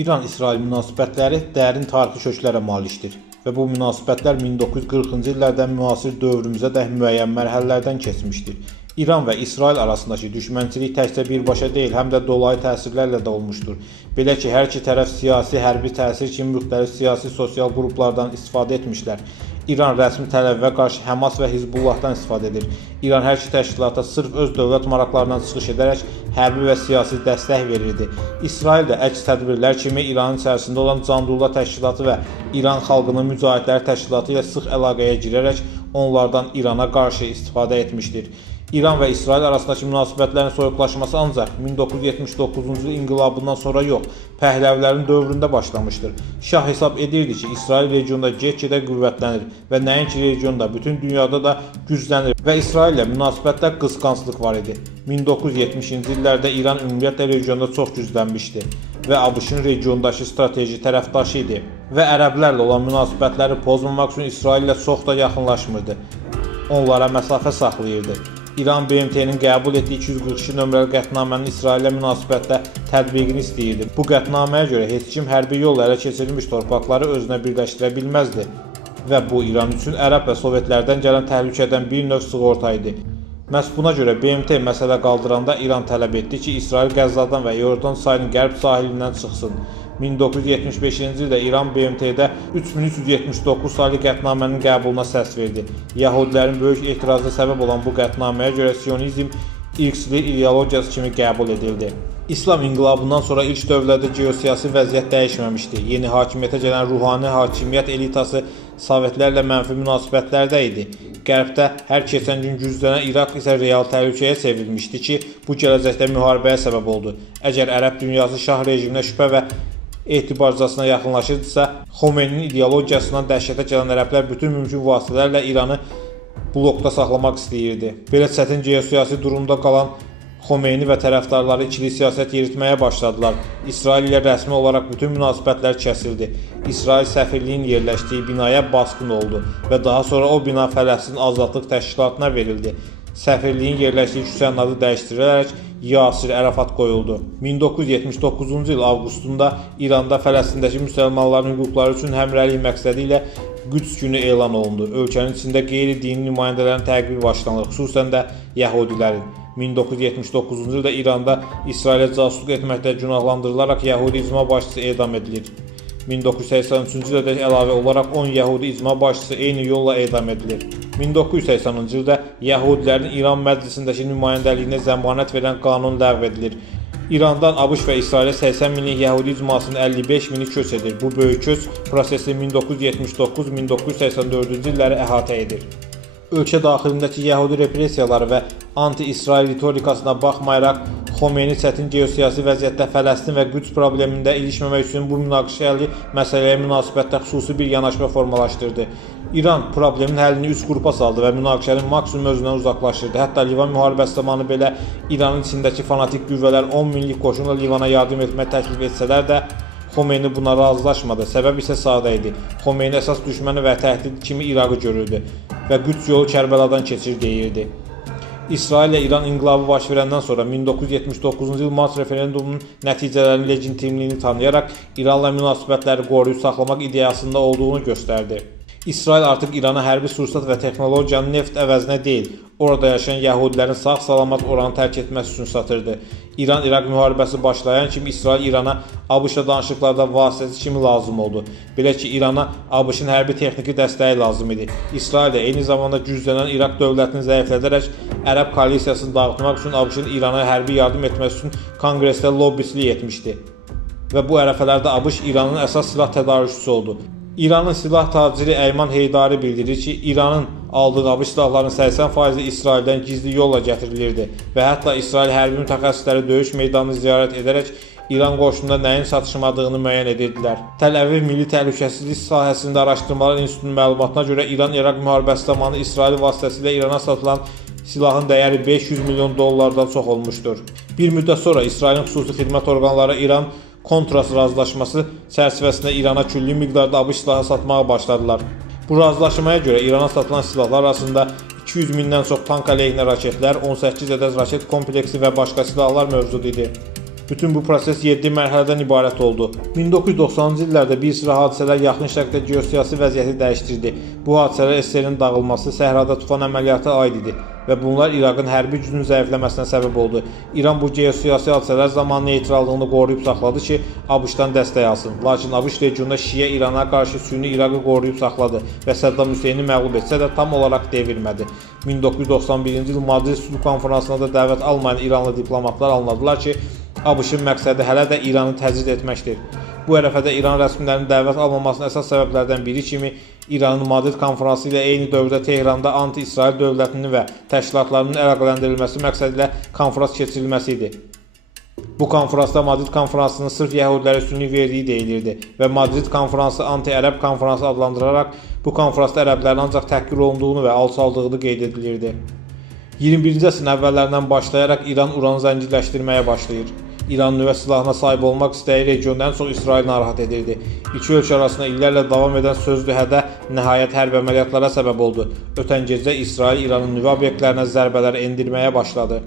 İran-İsrail münasibətləri dərin tarixi köklərə malikdir və bu münasibətlər 1940-cı illərdən müasir dövrümüzədək müəyyən mərhələlərdən keçmişdir. İran və İsrail arasındakı düşmənçilik təkcə birbaşa deyil, həm də dolayı təsirlərlə də olmuşdur. Belə ki, hər iki tərəf siyasi, hərbi təsir kimi müxtəlif siyasi, sosial qruplardan istifadə etmişlər. İran rəsmi Təl-Əvivə qarşı Həmas və Hizbullahdan istifadə edir. İran hər iki təşkilata sırf öz dövlət maraqlarından çıxış edərək hərbi və siyasi dəstək verirdi. İsrail də əks tədbirlər kimi İranın içərisində olan Candullah təşkilatı və İran xalqının mücahidləri təşkilatı ilə sıx əlaqəyə girərək onlardan İrana qarşı istifadə etmişdir. İran və İsrail arasındakı münasibətlərin soyuqlaşması ancaq 1979-cu il inqilabından sonra yox, Pəhləvilərin dövründə başlamışdır. Şah hesab edirdi ki, İsrail regionda get-gedə qüvvətlənir və nəinki regionda, bütün dünyada da güclənir və İsrail ilə münasibətdə qısqanclıq var idi. 1970-ci illərdə İran ümumiyyətlə regionda çox güclənmişdi və ABŞ-ın regiondakı strateji tərəfdaşı idi və ərəblərlə olan münasibətləri pozmamaq üçün İsrail ilə çox da yaxınlaşmırdı. Onlara məsafə saxlayırdı. İran BMT-nin qəbul etdiyi 242 nömrəli qətnamənin İsraillə münasibətdə tətbiqini istəyirdi. Bu qətnaməyə görə heç kim hərbi yolla ələ keçirilmiş torpaqları özünə birləşdirə bilməzdi və bu İran üçün ərəb və sovetlərdən gələn təhlükədən bir növ sığorta idi. Məhz buna görə BMT məsələ qaldıranda İran tələb etdi ki, İsrail Qəzzadan və Yordan çayının qərb sahilindən çıxsın. 1975-ci ildə İran BMT-də 3379 saylı qətnamənin qəbuluna səs verdi. Yahudilərin böyük etirazına səbəb olan bu qətnaməyə görə Siyonizm irqçilik ideologiyası kimi qəbul edildi. İslam inqilabından sonra ilk dövrlərdə geosiyasi vəziyyət dəyişməmişdi. Yeni hakimiyyətə gələn ruhani hakimiyyət elitası Sovetlərlə mənfi münasibətlərdə idi. Qərbdə hər keçən gün güclənən İraq isə real təhlükəyə çevrilmişdi ki, bu gələcəkdə müharibəyə səbəb oldu. Əgər ərəb dünyası şah rejiminə şübhə və etibarcasına yaxınlaşırdısa, Xomeyninin ideologiyasından dəhşətə gələn ərəblər bütün mümkün vasitələrlə İranı blokda saxlamaq istəyirdi. Belə çətin geosiyasi durumda qalan Xomeyni və tərəfdarları ikili siyasət yeritməyə başladılar. İsrail ilə rəsmi olaraq bütün münasibətlər kəsildi. İsrail səfirliyin yerləşdiyi binaya basqın oldu və daha sonra o bina Fələstin Azadlıq Təşkilatına verildi. Səfirliyin yerləşdiyi küçənin adı dəyişdirilərək Yasir Ərəfat qoyuldu. 1979-cu il avqustunda İranda Fələstindəki müsəlmanların hüquqları üçün həmrəylik məqsədi ilə Qüds günü elan olundu. Ölkənin içində qeyri-dini nümayəndələrin təqibi başlanır, xüsusən də Yəhudilərin. 1979-cu ildə İranda İsrailə casusluq etməkdə günahlandırılaraq Yəhudi icma başçısı edam edilir. 1983-cü ildə əlavə olaraq 10 Yəhudi icma başçısı eyni yolla edam edilir. 1980-cı ildə Yəhudilərin İran Məclisindəki nümayəndəliyinə zəmanət verən qanun ləğv edilir. İrandan ABŞ və İsrailə 80 minlik Yəhudi icmasının 55 mini köç edir. Bu böyük köç prosesi 1979-1984-cü illəri əhatə edir. Ölkə daxilindəki Yəhudi repressiyaları və anti-İsrail ritorikasına baxmayaraq, Xomeyni çətin geosiyasi vəziyyətdə Fələstin və Qüds problemində ilişməmək üçün bu münaqişəli məsələyə münasibətdə xüsusi bir yanaşma formalaşdırdı. İran problemin həllini 3 qrupa saldı və münaqişənin maksimum özündən uzaqlaşdırdı. Hətta Livan müharibəsi zamanı belə İranın içindəki fanatik qüvvələr 10 minlik qoşunla Livana yardım etmək təklif etsələr də, Xomeyni buna razılaşmadı. Səbəb isə sadə idi. Xomeyni əsas düşməni və təhdid kimi İraqı görürdü və Qüds yolu Kərbəladan keçir deyirdi. İsrail ilə İran inqilabı baş verəndən sonra 1979-cu il Mars referendumunun nəticələrinin legitimliyini tanıyaraq İranla münasibətləri qoruyub saxlamaq ideyasında olduğunu göstərdi. İsrail artıq İrana hərbi sursat və texnologiyanı neft əvəzinə deyil, orada yaşayan Yəhudilərin sağ-salamat oranı tərk etməsi üçün satırdı. İran-İraq müharibəsi başlayan kimi İsrail İrana ABŞ-la danışıqlarda vasitəçi kimi lazım oldu. Belə ki, İrana ABŞ-ın hərbi texniki dəstəyi lazım idi. İsrail də eyni zamanda güclənən İraq dövlətini zəiflədərək Ərəb koalisiyasını dağıtmaq üçün ABŞ-ın İrana hərbi yardım etməsi üçün konqresdə lobbistlik etmişdi. Və bu ərəfələrdə ABŞ İranın əsas silah tədarükçüsü oldu. İranın silah taciri Əyman Heydari bildirir ki, İranın aldığı ABŞ silahlarının 80%-i İsraildən gizli yolla gətirilirdi və hətta İsrail hərbi mütəxəssisləri döyüş meydanını ziyarət edərək İran qoşununda nəyin çatışmadığını müəyyən edirdilər. Təl-Əviv Milli Təhlükəsizlik sahəsində araşdırmalar institutunun məlumatına görə İran-İraq müharibəsi zamanı İsrail vasitəsilə İrana satılan silahın dəyəri 500 milyon dollardan çox olmuşdur. Bir müddət sonra İsrailin xüsusi xidmət orqanları İran Kontras razılaşması çərçivəsində İrana külli miqdarda ABŞ silahı satmağa başladılar. Bu razılaşmaya görə İrana satılan silahlar arasında 200 mindən çox tank əleyhinə raketlər, 18 ədəd raket kompleksi və başqa silahlar mövcud idi. Bütün bu proses 7 mərhələdən ibarət oldu. 1990-cı illərdə bir sıra hadisələr yaxın şərqdə geosiyasi vəziyyəti dəyişdirdi. Bu hadisələr SSR-in dağılması, səhrada tufan əməliyyatı aid idi və bunlar İraqın hərbi gücünün zəifləməsinə səbəb oldu. İran bu geosiyasi hadisələr zamanı neytrallığını qoruyub saxladı ki, ABŞ-dan dəstək alsın. Lakin ABŞ regionda Şiə İrana qarşı Sünni İraqı qoruyub saxladı və Səddam Hüseyni məğlub etsə də tam olaraq devirmədi. 1991-ci il Madrid Sülh Konferansına da dəvət almayan İranlı diplomatlar anladılar ki, ABŞ-ın məqsədi hələ də İranı təcrid etməkdir. Bu ərəfədə İran rəsmilərinin dəvət almamasının əsas səbəblərdən biri kimi İranın Madrid konfransı ilə eyni dövrdə Tehranda anti-İsrail dövlətinin və təşkilatlarının əlaqələndirilməsi məqsədilə konfrans keçirilməsi idi. Bu konfransda Madrid konfransının sırf yəhudilərə üstünlük verdiyi deyilirdi və Madrid konfransı anti-ərəb konfransı adlandıraraq bu konfransda ərəblərin ancaq təhqir olunduğunu və alçaldığını qeyd edilirdi. 21-ci əsrin əvvəllərindən başlayaraq İran uranı zənginləşdirməyə başlayır. İran nüvə silahına sahib olmaq istəyi regionda ən çox İsrail narahat edirdi. İki ölkə arasında illərlə davam edən sözlü hədə nəhayət hərbi əməliyyatlara səbəb oldu. Ötən gecə İsrail İranın nüvə obyektlərinə zərbələr endirməyə başladı.